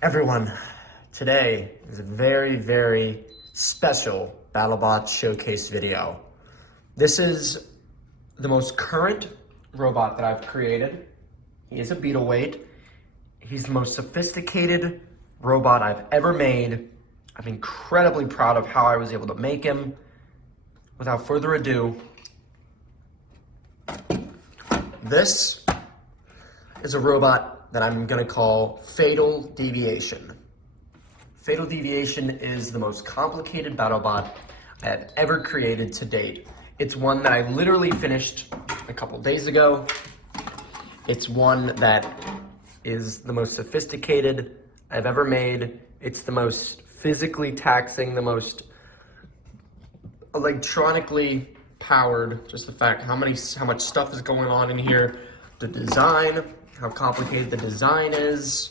Everyone, today is a very, very special Battlebots showcase video. This is the most current robot that I've created. He is a beetle weight. He's the most sophisticated robot I've ever made. I'm incredibly proud of how I was able to make him. Without further ado, this is a robot that I'm gonna call Fatal Deviation. Fatal Deviation is the most complicated BattleBot I have ever created to date. It's one that I literally finished a couple days ago. It's one that is the most sophisticated I've ever made. It's the most physically taxing, the most electronically powered. Just the fact how much stuff is going on in here, the design, how complicated the design is.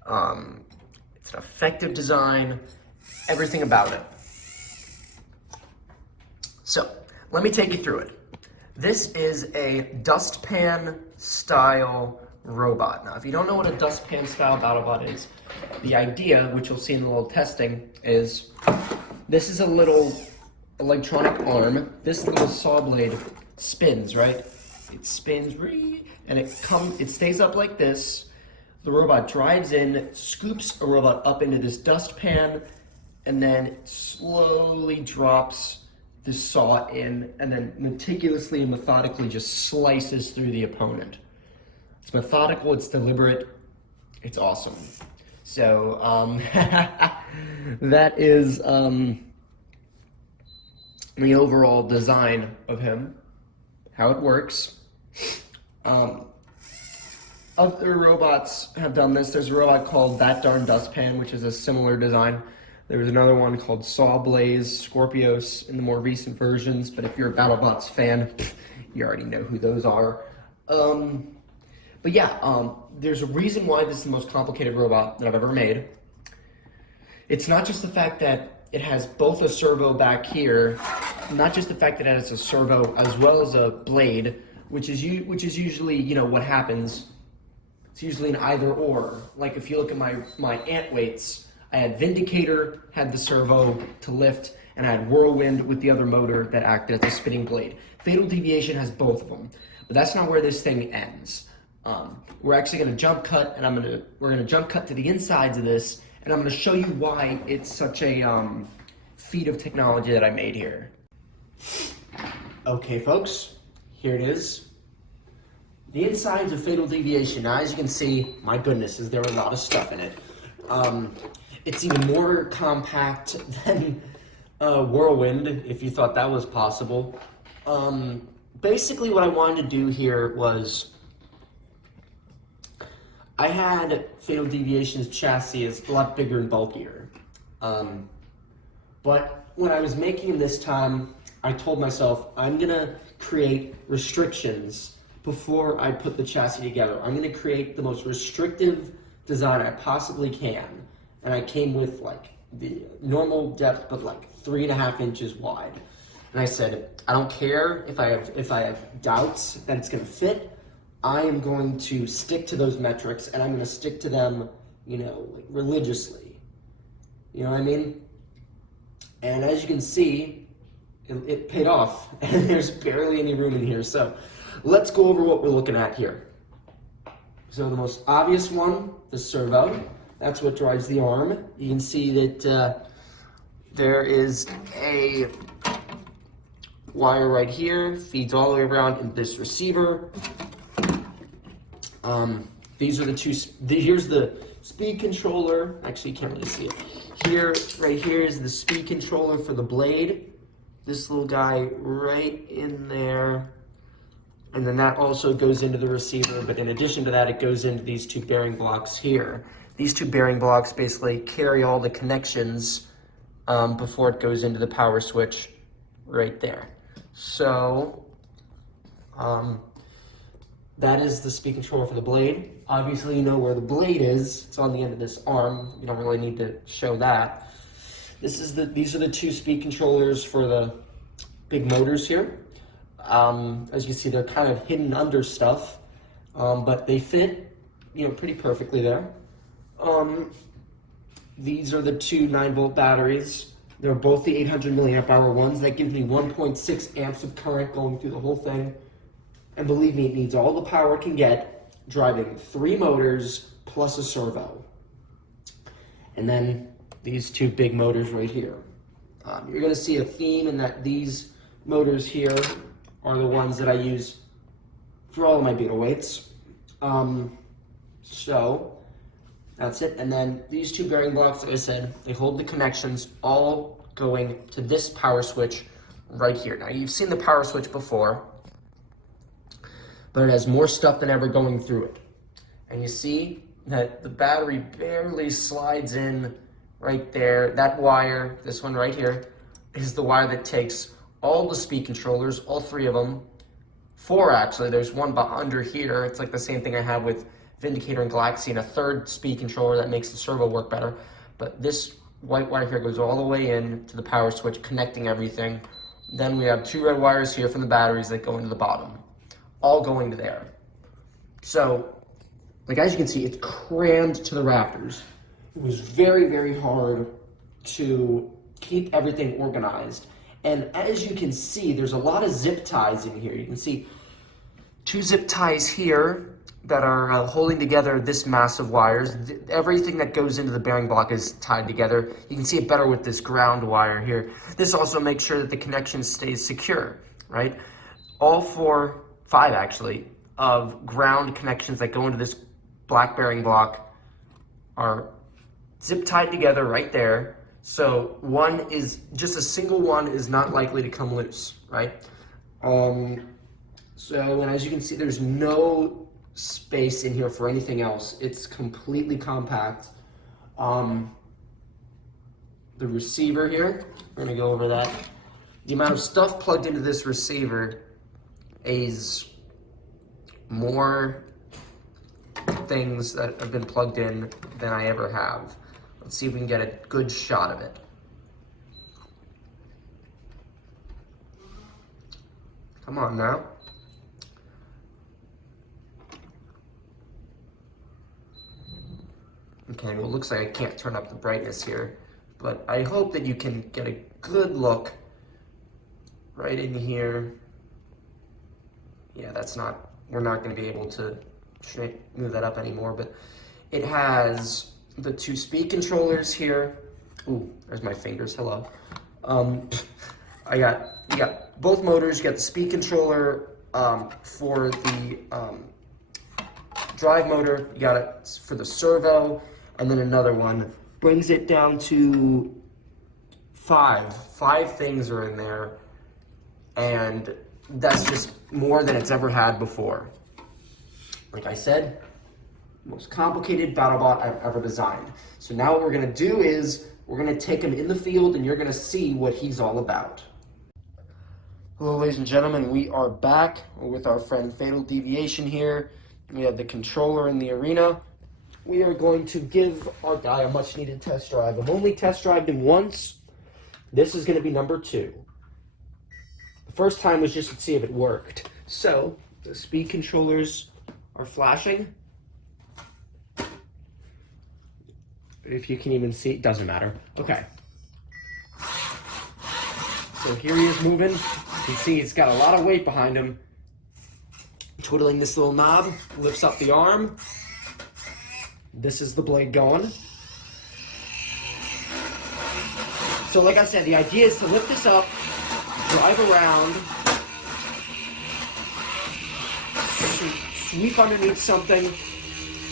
It's an effective design, everything about it. So let me take you through it. This is a dustpan style robot. Now, if you don't know what a dustpan style BattleBot is, the idea, which you'll see in the little testing, is this is a little electronic arm. This little saw blade spins, right? It spins, and it stays up like this. The robot drives in, scoops a robot up into this dustpan, and then slowly drops the saw in, and then meticulously and methodically just slices through the opponent. It's methodical, it's deliberate, it's awesome. So, that is the overall design of him, how it works. Other robots have done this. There's a robot called That Darn Dustpan, which is a similar design. There was another one called Sawblaze, Scorpios in the more recent versions, but if you're a BattleBots fan, you already know who those are. But yeah, there's a reason why this is the most complicated robot that I've ever made. It's not just the fact that it has both a servo back here, not just the fact that it has a servo as well as a blade, which is usually, you know, what happens. It's usually an either or. Like if you look at my ant weights, I had Vindicator, had the servo to lift, and I had Whirlwind with the other motor that acted as a spinning blade. Fatal Deviation has both of them, but that's not where this thing ends. We're actually going to jump cut, and we're going to jump cut to the insides of this, and I'm going to show you why it's such a feat of technology that I made here. Okay, folks, here it is. The insides of Fatal Deviation. Now, as you can see, my goodness, is there a lot of stuff in it. It's even more compact than Whirlwind, if you thought that was possible. Basically, what I wanted to do here was, I had Fatal Deviation's chassis is a lot bigger and bulkier. But when I was making him this time, I told myself, I'm gonna create restrictions before I put the chassis together. I'm gonna create the most restrictive design I possibly can. And I came with like the normal depth, but like 3.5 inches wide. And I said, I don't care if I have doubts that it's gonna fit. I am going to stick to those metrics, and I'm gonna stick to them, you know, like religiously. You know what I mean? And as you can see, it paid off, and there's barely any room in here. So let's go over what we're looking at here. So the most obvious one, the servo, that's what drives the arm. You can see that there is a wire right here, feeds all the way around in this receiver. These are the two, here's the speed controller. Actually, you can't really see it. Here, right here is the speed controller for the blade. This little guy right in there. And then that also goes into the receiver, but in addition to that, it goes into these two bearing blocks here. These two bearing blocks basically carry all the connections before it goes into the power switch right there. So, that is the speed controller for the blade. Obviously, you know where the blade is. It's on the end of this arm. You don't really need to show that. These are the two speed controllers for the big motors here. As you can see, they're kind of hidden under stuff, but they fit, you know, pretty perfectly there. These are the two 9-volt batteries. They're both the 800 milliamp hour ones. That gives me 1.6 amps of current going through the whole thing. And believe me, it needs all the power it can get, driving 3 motors plus a servo. And then these two big motors right here. You're going to see a theme in that these motors here are the ones that I use for all of my beetle weights. So that's it. And then these two bearing blocks, like I said, they hold the connections all going to this power switch right here. Now, you've seen the power switch before, but it has more stuff than ever going through it. And you see that the battery barely slides in right there. That wire, this one right here, is the wire that takes all the speed controllers, all 3 of them. 4 actually, there's one under here. It's like the same thing I have with Vindicator and Galaxy, and a 3rd speed controller that makes the servo work better. But this white wire here goes all the way in to the power switch, connecting everything. Then we have 2 red wires here from the batteries that go into the bottom, all going to there. So, like as you can see, it's crammed to the rafters. It was very, very hard to keep everything organized. And as you can see, there's a lot of zip ties in here. You can see 2 zip ties here that are holding together this mass of wires. Everything that goes into the bearing block is tied together. You can see it better with this ground wire here. This also makes sure that the connection stays secure, right? All 5 actually, of ground connections that go into this black bearing block are zip tied together right there. So one is, just a single one is not likely to come loose, right? So, and as you can see, there's no space in here for anything else. It's completely compact. The receiver here, we're gonna go over that. The amount of stuff plugged into this receiver is more things that have been plugged in than I ever have. Let's see if we can get a good shot of it. Come on now. Okay, well, it looks like I can't turn up the brightness here, but I hope that you can get a good look right in here. Yeah, we're not going to be able to move that up anymore, but it has the 2 speed controllers here. Ooh, there's my fingers, hello. You got both motors. You got the speed controller for the drive motor. You got it for the servo, and then another one. Brings it down to 5. 5 things are in there, and that's just more than it's ever had before. Like I said, most complicated Battlebot I've ever designed. So now what we're gonna do is, we're gonna take him in the field and you're gonna see what he's all about. Hello ladies and gentlemen, we are back with our friend Fatal Deviation here. We have the controller in the arena. We are going to give our guy a much needed test drive. I've only test drived him once. This is gonna be number 2. The first time was just to see if it worked. So, the speed controllers are flashing. If you can even see, it doesn't matter. Okay. So here he is moving. You can see he's got a lot of weight behind him. Twiddling this little knob, lifts up the arm. This is the blade going. So like I said, the idea is to lift this up, drive around, sweep underneath something,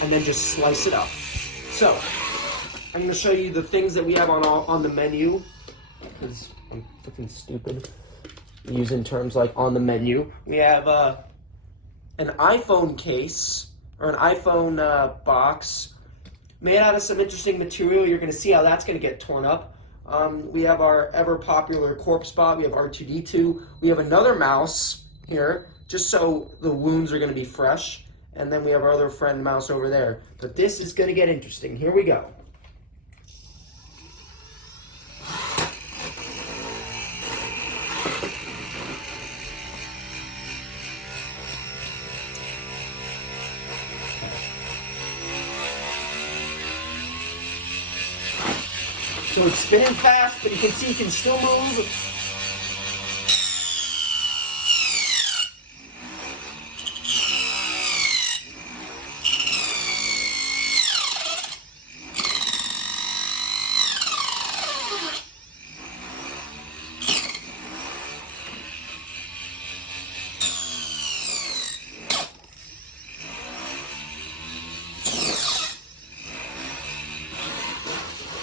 and then just slice it up. So, I'm going to show you the things that we have on the menu, because I'm freaking stupid using terms like on the menu. We have an iPhone case, or an iPhone box, made out of some interesting material. You're going to see how that's going to get torn up. We have our ever-popular corpse bot. We have R2-D2. We have another mouse here, just so the wounds are going to be fresh. And then we have our other friend mouse over there. But this is going to get interesting. Here we go. So it's spinning fast, but you can see it can still move.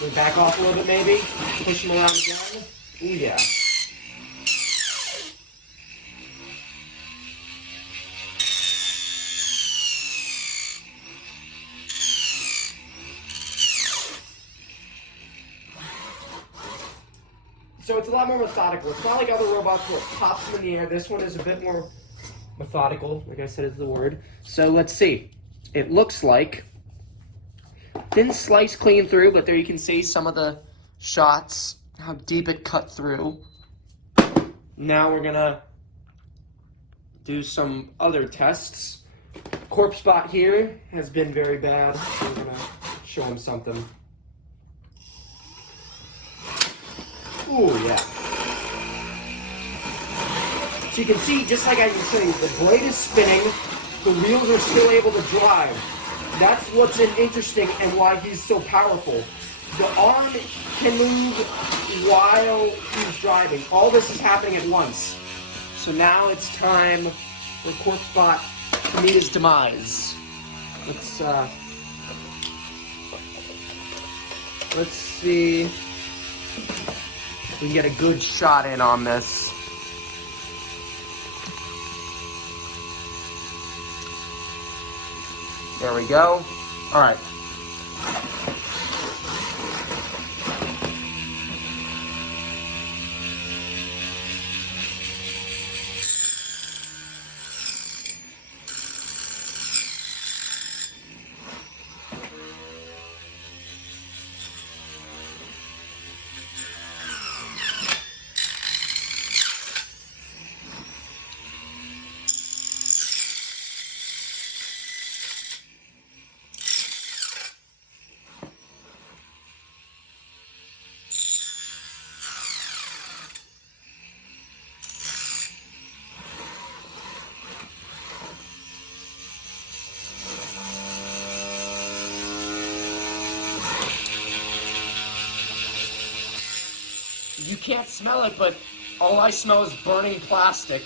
We back off a little bit maybe, push him around again. Ooh, yeah. So it's a lot more methodical. It's not like other robots where it pops them in the air. This one is a bit more methodical, like I said is the word. So let's see. It looks like didn't slice clean through, but there you can see some of the shots, how deep it cut through. Now we're gonna do some other tests. Corpse spot here has been very bad. We're gonna show him something. Ooh, yeah. So you can see, just like I was saying, the blade is spinning, the wheels are still able to drive. That's what's interesting and why he's so powerful. The arm can move while he's driving. All this is happening at once. So now it's time for Corpse Spot to meet his demise. Let's see if we can get a good shot in on this. There we go. All right. You can't smell it, but all I smell is burning plastic.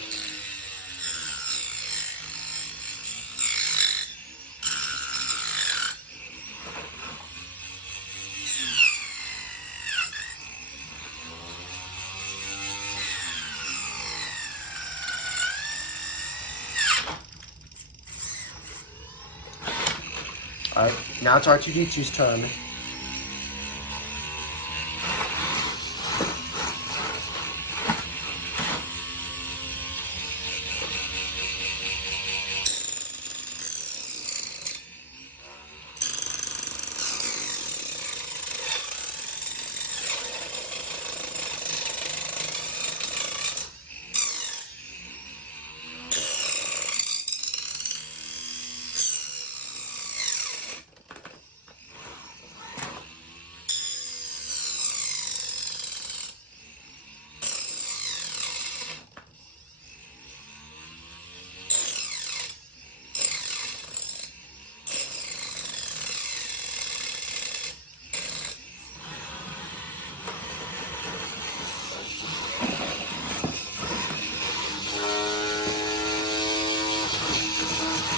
Alright, now it's R2-D2's turn.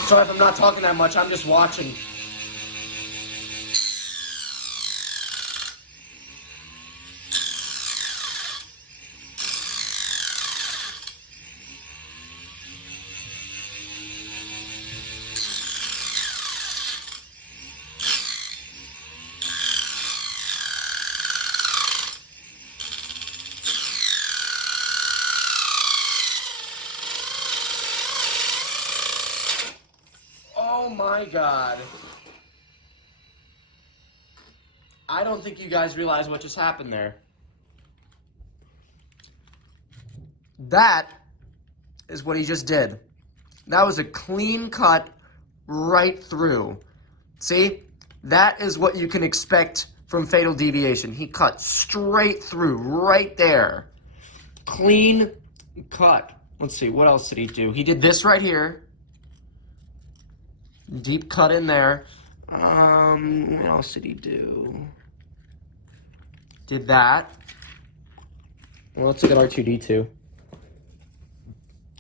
Sorry if I'm not talking that much, I'm just watching. Oh my God. I don't think you guys realize what just happened there. That is what he just did. That was a clean cut right through. See? That is what you can expect from Fatal Deviation. He cut straight through, right there. Clean cut. Let's see, what else did he do? He did this right here. Deep cut in there. What else did he do? Did that. Well, let's look at R2-D2.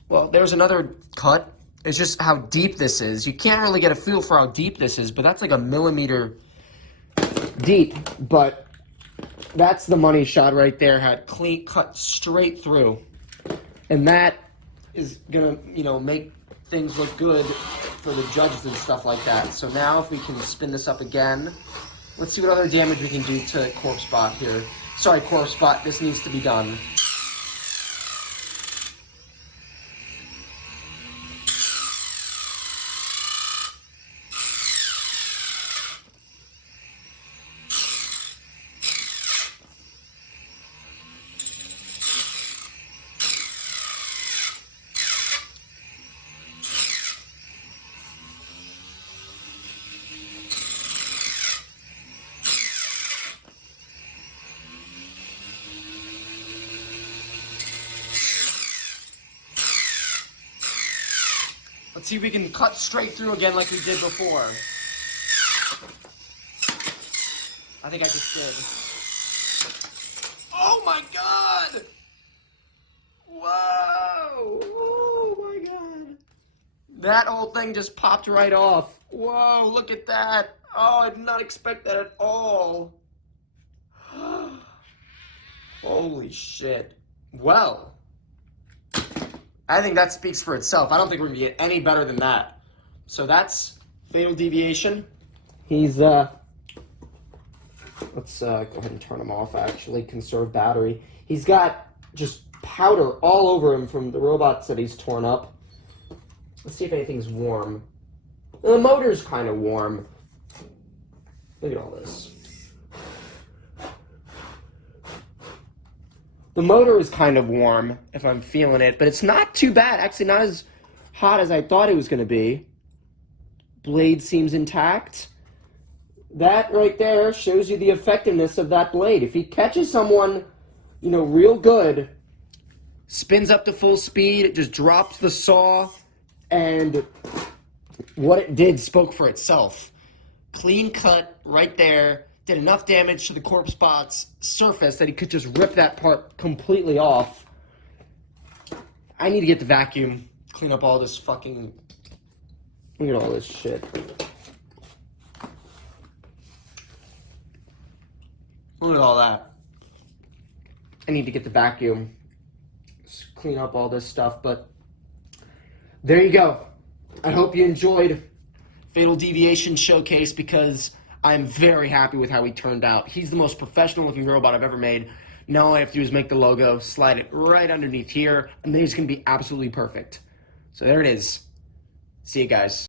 Well, there's another cut. It's just how deep this is. You can't really get a feel for how deep this is, but that's like a millimeter deep. But that's the money shot right there. Had clean cut straight through. And that is gonna, make things look good for the judges and stuff like that. So now if we can spin this up again, let's see what other damage we can do to Corpse Bot here. Sorry, Corpse Bot, this needs to be done. Let's see if we can cut straight through again like we did before. I think I just did. Oh my god! Whoa! Oh my god. That whole thing just popped right off. Whoa, look at that. Oh, I did not expect that at all. Holy shit. Well, I think that speaks for itself. I don't think we're going to get any better than that. So that's Fatal Deviation. He's, let's go ahead and turn him off, actually. Conserve battery. He's got just powder all over him from the robots that he's torn up. Let's see if anything's warm. The motor's kind of warm. Look at all this. The motor is kind of warm, if I'm feeling it, but it's not too bad. Actually, not as hot as I thought it was going to be. Blade seems intact. That right there shows you the effectiveness of that blade. If he catches someone, real good, spins up to full speed, it just drops the saw, and what it did spoke for itself. Clean cut right there. Did enough damage to the Corpse Bot's surface that he could just rip that part completely off. I need to get the vacuum, clean up all this fucking... Look at all this shit. Look at all that. I need to get the vacuum, just clean up all this stuff, but there you go. I hope you enjoyed Fatal Deviation Showcase because I'm very happy with how he turned out. He's the most professional-looking robot I've ever made. Now all I have to do is make the logo, slide it right underneath here, and then he's going to be absolutely perfect. So there it is. See you guys.